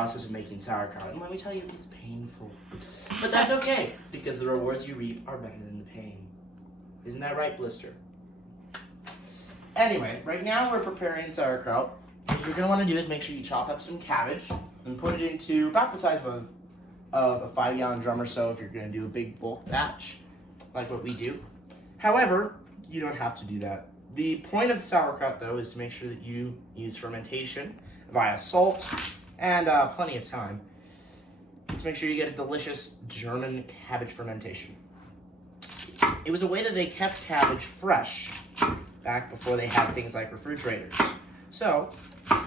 process of making sauerkraut. And let me tell you, it's painful. But that's okay, because the rewards you reap are better than the pain. Isn't that right, Blister? Anyway, right now we're preparing sauerkraut. What you're going to want to do is make sure you chop up some cabbage and put it into about the size of a 5-gallon drum or so if you're going to do a big bulk batch, like what we do. However, you don't have to do that. The point of sauerkraut, though, is to make sure that you use fermentation via salt and plenty of time to make sure you get a delicious German cabbage fermentation. It was a way that they kept cabbage fresh back before they had things like refrigerators. So, I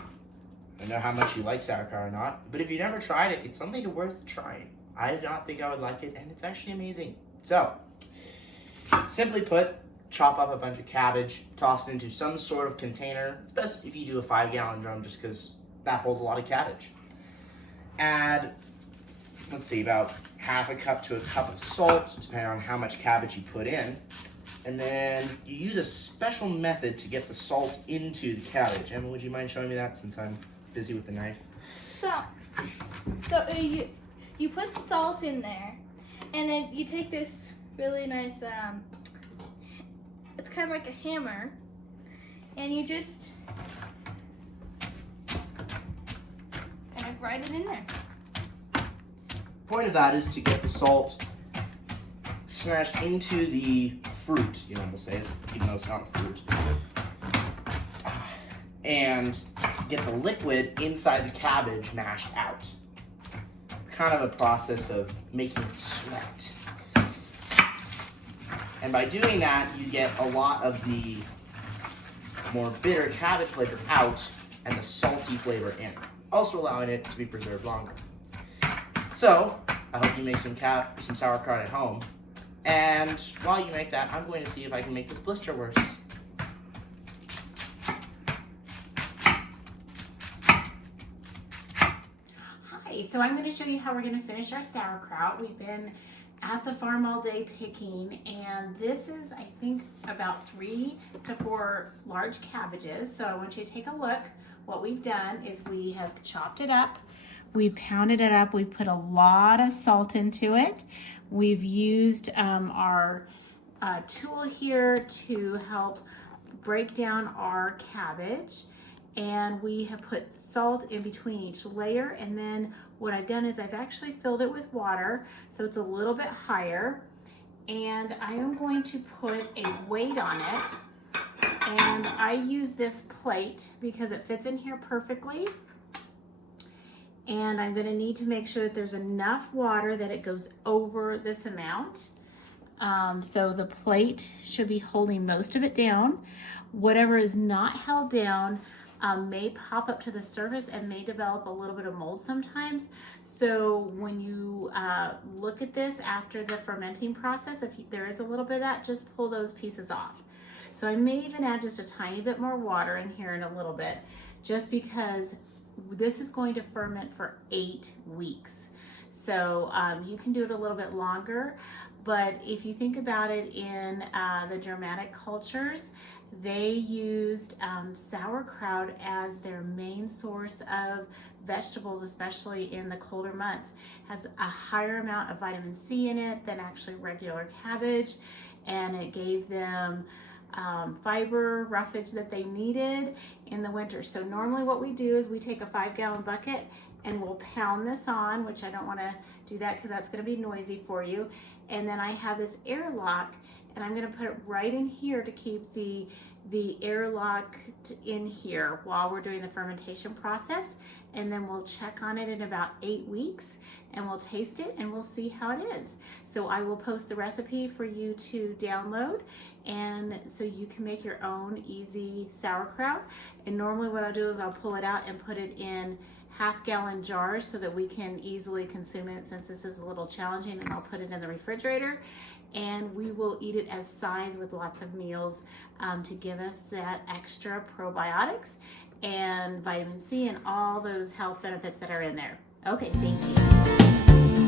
don't know how much you like sauerkraut or not, but if you never tried it, it's something worth trying. I did not think I would like it, and it's actually amazing. So, simply put, chop up a bunch of cabbage, toss it into some sort of container. It's best if you do a 5-gallon drum just because that holds a lot of cabbage. Add, let's see, about half a cup to a cup of salt, depending on how much cabbage you put in. And then you use a special method to get the salt into the cabbage. Emma, would you mind showing me that since I'm busy with the knife? So you put salt in there, and then you take this really nice, it's kind of like a hammer, and you just kind of grind it in there. Point of that is to get the salt smashed into the fruit, you know, we'll say, even though it's not a fruit, and get the liquid inside the cabbage mashed out. It's kind of a process of making it sweat. And by doing that, you get a lot of the more bitter cabbage flavor out and the salty flavor in, also allowing it to be preserved longer. So, I hope you make some sauerkraut at home. And while you make that, I'm going to see if I can make this blister worse. Hi, so I'm going to show you how we're going to finish our sauerkraut. We've been at the farm all day picking, and this is, I think, about 3 to 4 large cabbages. So I want you to take a look. What we've done is we have chopped it up. We pounded it up. We put a lot of salt into it. We've used our tool here to help break down our cabbage. And we have put salt in between each layer. And then what I've done is I've actually filled it with water, so it's a little bit higher. And I am going to put a weight on it. And I use this plate because it fits in here perfectly. And I'm going to need to make sure that there's enough water that it goes over this amount. So the plate should be holding most of it down. Whatever is not held down may pop up to the surface and may develop a little bit of mold sometimes. So when you look at this after the fermenting process, if there is a little bit of that, just pull those pieces off. So I may even add just a tiny bit more water in here in a little bit, just because this is going to ferment for 8 weeks. So you can do it a little bit longer, but if you think about it in the Germanic cultures, they used sauerkraut as their main source of vegetables, especially in the colder months. It has a higher amount of vitamin C in it than actually regular cabbage, and it gave them fiber, roughage that they needed in the winter. So normally what we do is we take a 5-gallon bucket and we'll pound this on, which I don't want to do that because that's going to be noisy for you. And then I have this airlock, and I'm going to put it right in here to keep the airlock in here while we're doing the fermentation process. And then we'll check on it in about 8 weeks, and we'll taste it and we'll see how it is. So I will post the recipe for you to download, and so you can make your own easy sauerkraut. And normally what I'll do is I'll pull it out and put it in half-gallon jars so that we can easily consume it, since this is a little challenging, and I'll put it in the refrigerator. And we will eat it as sides with lots of meals to give us that extra probiotics and vitamin C and all those health benefits that are in there. Okay, thank you.